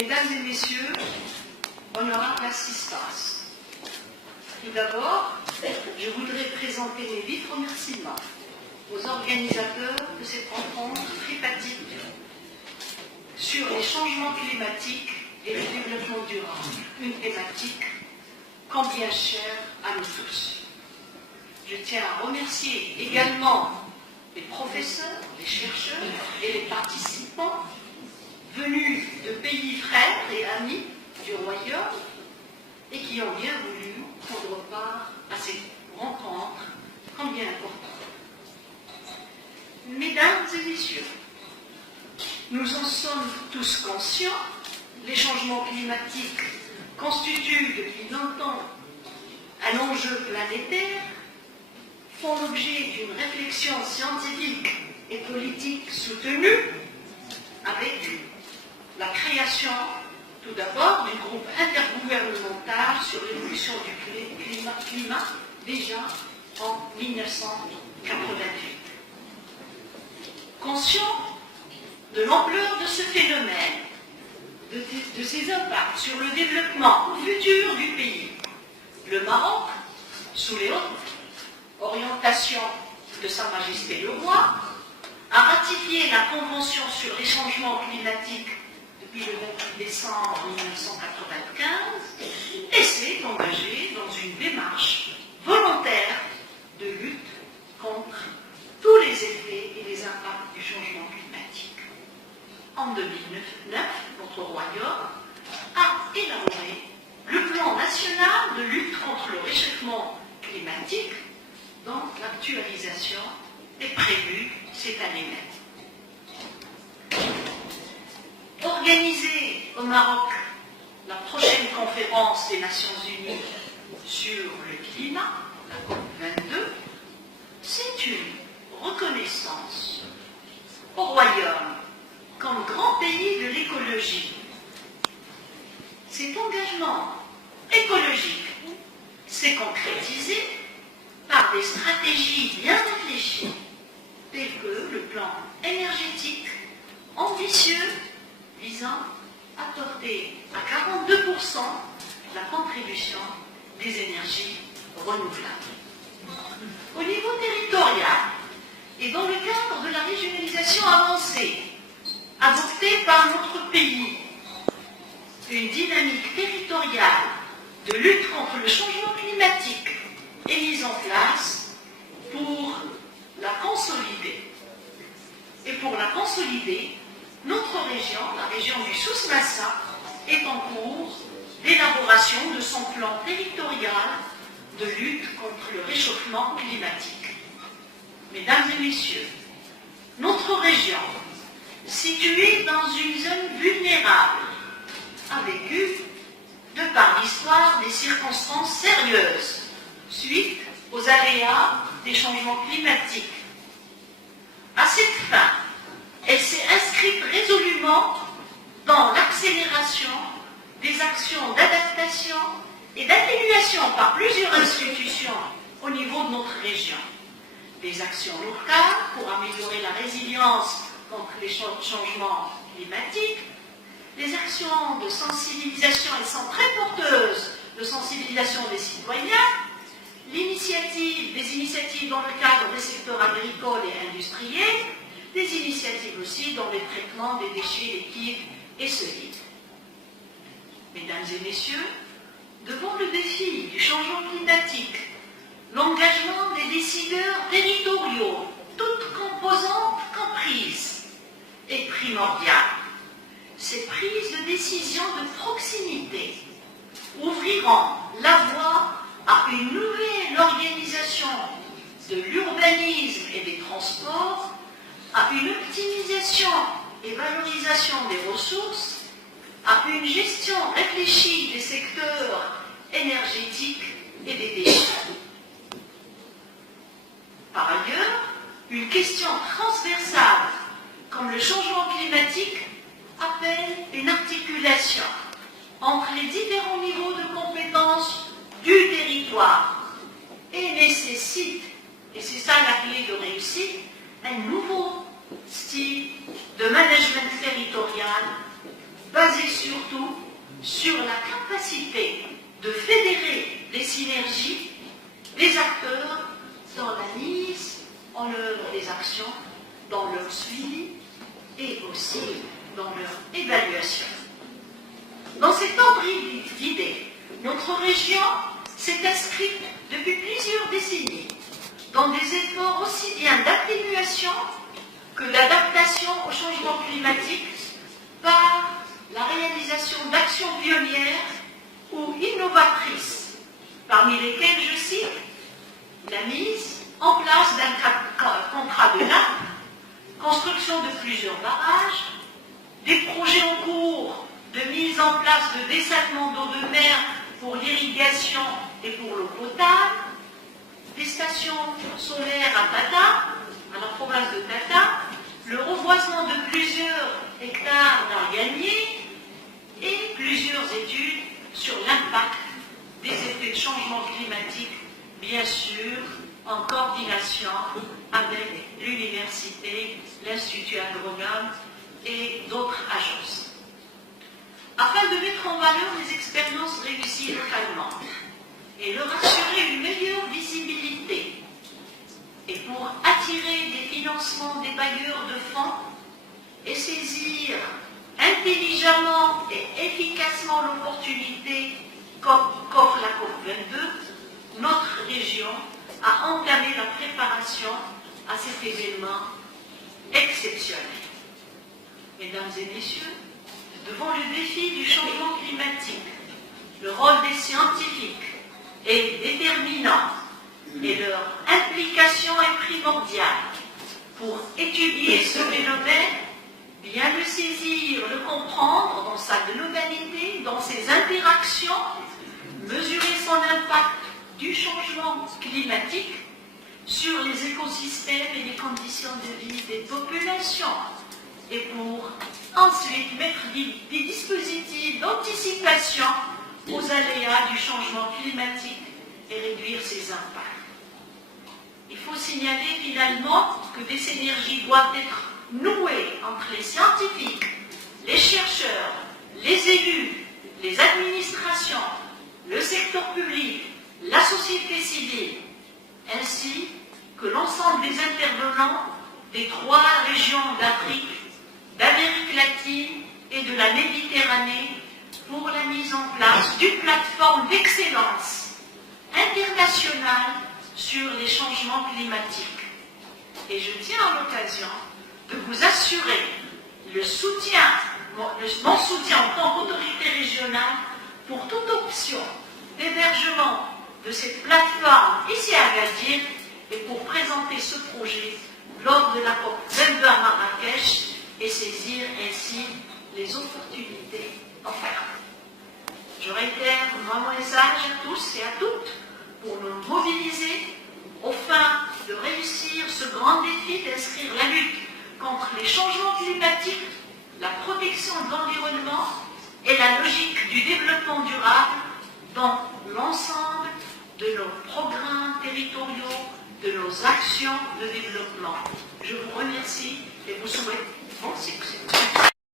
Mesdames et messieurs, honorables assistants, tout d'abord, je voudrais présenter mes vifs remerciements aux organisateurs de cette rencontre tripartite sur les changements climatiques et le développement durable, une thématique combien chère à nous tous. Je tiens à remercier également les professeurs, les chercheurs et les participants venus de pays frères et amis du Royaume et qui ont bien voulu prendre part à cette rencontre combien importante. Mesdames et messieurs, nous en sommes tous conscients, les changements climatiques constituent depuis longtemps un enjeu planétaire, font l'objet d'une réflexion scientifique et politique soutenue avec la création tout d'abord du groupe intergouvernemental sur l'évolution du climat déjà en 1988. Conscient de l'ampleur de ce phénomène, de ses impacts sur le développement futur du pays, le Maroc, sous les hautes orientations de Sa Majesté le Roi, a ratifié la Convention sur les changements climatiques depuis le 28 décembre 1995 et s'est engagé dans une démarche volontaire de lutte contre tous les effets et les impacts du changement climatique. En 2009, notre Royaume a élaboré le plan national de lutte contre le réchauffement climatique dont l'actualisation est prévue cette année même. Organiser au Maroc la prochaine conférence des Nations Unies sur le climat, la COP22, c'est une reconnaissance au Royaume comme grand pays de l'écologie. Cet engagement écologique s'est concrétisé par des stratégies bien réfléchies, telles que le plan énergétique ambitieux visant à porter à 42% la contribution des énergies renouvelables. Au niveau territorial et dans le cadre de la régionalisation avancée adoptée par notre pays, une dynamique territoriale de lutte contre le changement climatique est mise en place pour la consolider. Et pour la consolider, notre région, la région du Souss-Massa, est en cours d'élaboration de son plan territorial de lutte contre le réchauffement climatique. Mesdames et messieurs, notre région, située dans une zone vulnérable, a vécu, de par l'histoire, des circonstances sérieuses suite aux aléas des changements climatiques. À cette fin, elle s'est inscrite résolument dans l'accélération des actions d'adaptation et d'atténuation par plusieurs institutions au niveau de notre région. Des actions locales pour améliorer la résilience contre les changements climatiques, des actions de sensibilisation, elles sont très porteuses de sensibilisation des citoyens, des initiatives dans le cadre des secteurs agricoles et industriels, des initiatives aussi dans le traitement des déchets liquides et solides. Mesdames et messieurs, devant le défi du changement climatique, l'engagement des décideurs territoriaux, toutes composantes comprises, est primordial. Ces prises de décision de proximité ouvriront la voie à une nouvelle organisation de l'urbanisme et des transports, à une optimisation et valorisation des ressources, à une gestion réfléchie des secteurs énergétiques et des déchets. Par ailleurs, une question transversale comme le changement climatique appelle une articulation entre les différents niveaux de compétences du territoire et nécessite, et c'est ça la clé de réussite, un nouveau style de management territorial basé surtout sur la capacité de fédérer les synergies des acteurs dans la mise en œuvre des actions, dans leur suivi et aussi dans leur évaluation. Dans cet ordre d'idées, notre région s'est inscrite depuis plusieurs décennies dans des efforts aussi bien d'atténuation que d'adaptation au changement climatique par la réalisation d'actions pionnières ou innovatrices, parmi lesquelles je cite la mise en place d'un contrat de nappe, construction de plusieurs barrages, des projets en cours de mise en place de dessalement d'eau de mer pour l'irrigation et pour l'eau potable, des stations solaires à Tata, à la province de Tata, le reboisement de plusieurs hectares d'Arganier et plusieurs études sur l'impact des effets de changement climatique, bien sûr, en coordination avec l'université, l'Institut agronome et d'autres agences. Afin de mettre en valeur les expériences réussies localement et leur assurer une meilleure visibilité, et pour attirer des financements des bailleurs de fonds et saisir intelligemment et efficacement l'opportunité qu'offre la COP22, notre région a entamé la préparation à cet événement exceptionnel. Mesdames et messieurs, devant le défi du changement climatique, le rôle des scientifiques est déterminant et leur implication est primordiale pour étudier ce phénomène, bien le saisir, le comprendre dans sa globalité, dans ses interactions, mesurer son impact du changement climatique sur les écosystèmes et les conditions de vie des populations, et pour ensuite mettre des dispositifs d'anticipation aux aléas du changement climatique et réduire ses impacts. Il faut signaler finalement que des synergies doivent être nouées entre les scientifiques, les chercheurs, les élus, les administrations, le secteur public, la société civile, ainsi que l'ensemble des intervenants des 3 régions d'Afrique, d'Amérique latine et de la Méditerranée pour la mise en place d'une plateforme d'excellence internationale sur les changements climatiques. Et je tiens à l'occasion de vous assurer le soutien, mon soutien en tant qu'autorité régionale pour toute option d'hébergement de cette plateforme ici à Agadir et pour présenter ce projet lors de la COP22 à Marrakech et saisir ainsi les opportunités offertes. Je réitère mon message à tous et à toutes pour nous mobiliser au fin de réussir ce grand défi d'inscrire la lutte contre les changements climatiques, la protection de l'environnement et la logique du développement durable dans l'ensemble de nos programmes territoriaux, de nos actions de développement. Je vous remercie et vous souhaite bon succès.